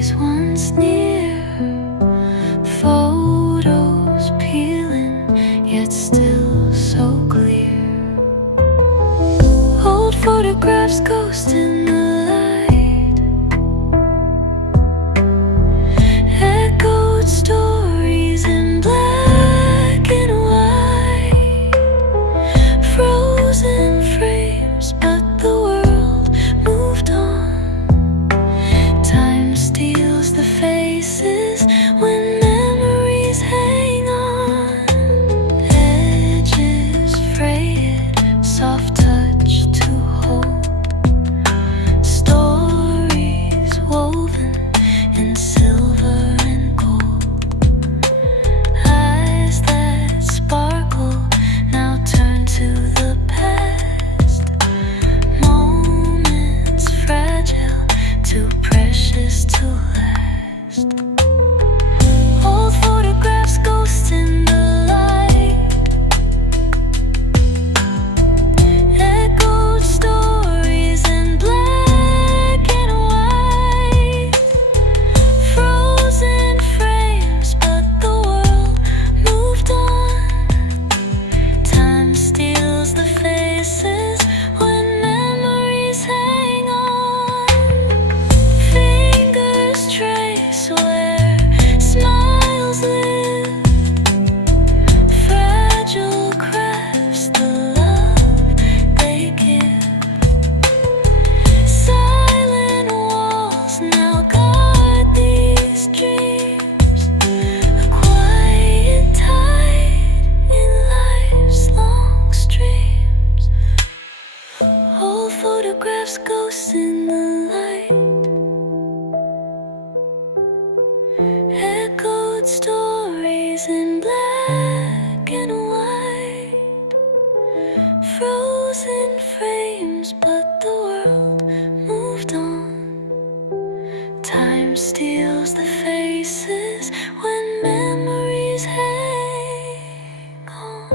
memories once near, photos peeling, yet still so clear. Old photographs ghost in the light, echoed stories in black and white, frozen frames, but the world moved on. Time steals the faces when memories hang on. Edges frayed, soft touch to hold, stories woven in silver and gold. Eyes that sparkle now turn to the past, moments fragile, too precious to last. Old photographs ghost in the light, echoed stories in black and white, frozen frames, but the world moved on. Time steals the faces when memories hang on. Fingers trace where smiles live, fragile crafts the love they give. Silent walls now guard these dreams, a quiet tide in life's long streams. Old photographs ghost in the light, echoed stories in black and white, frozen frames, but the world moved on. Time steals the faces when memories hang on.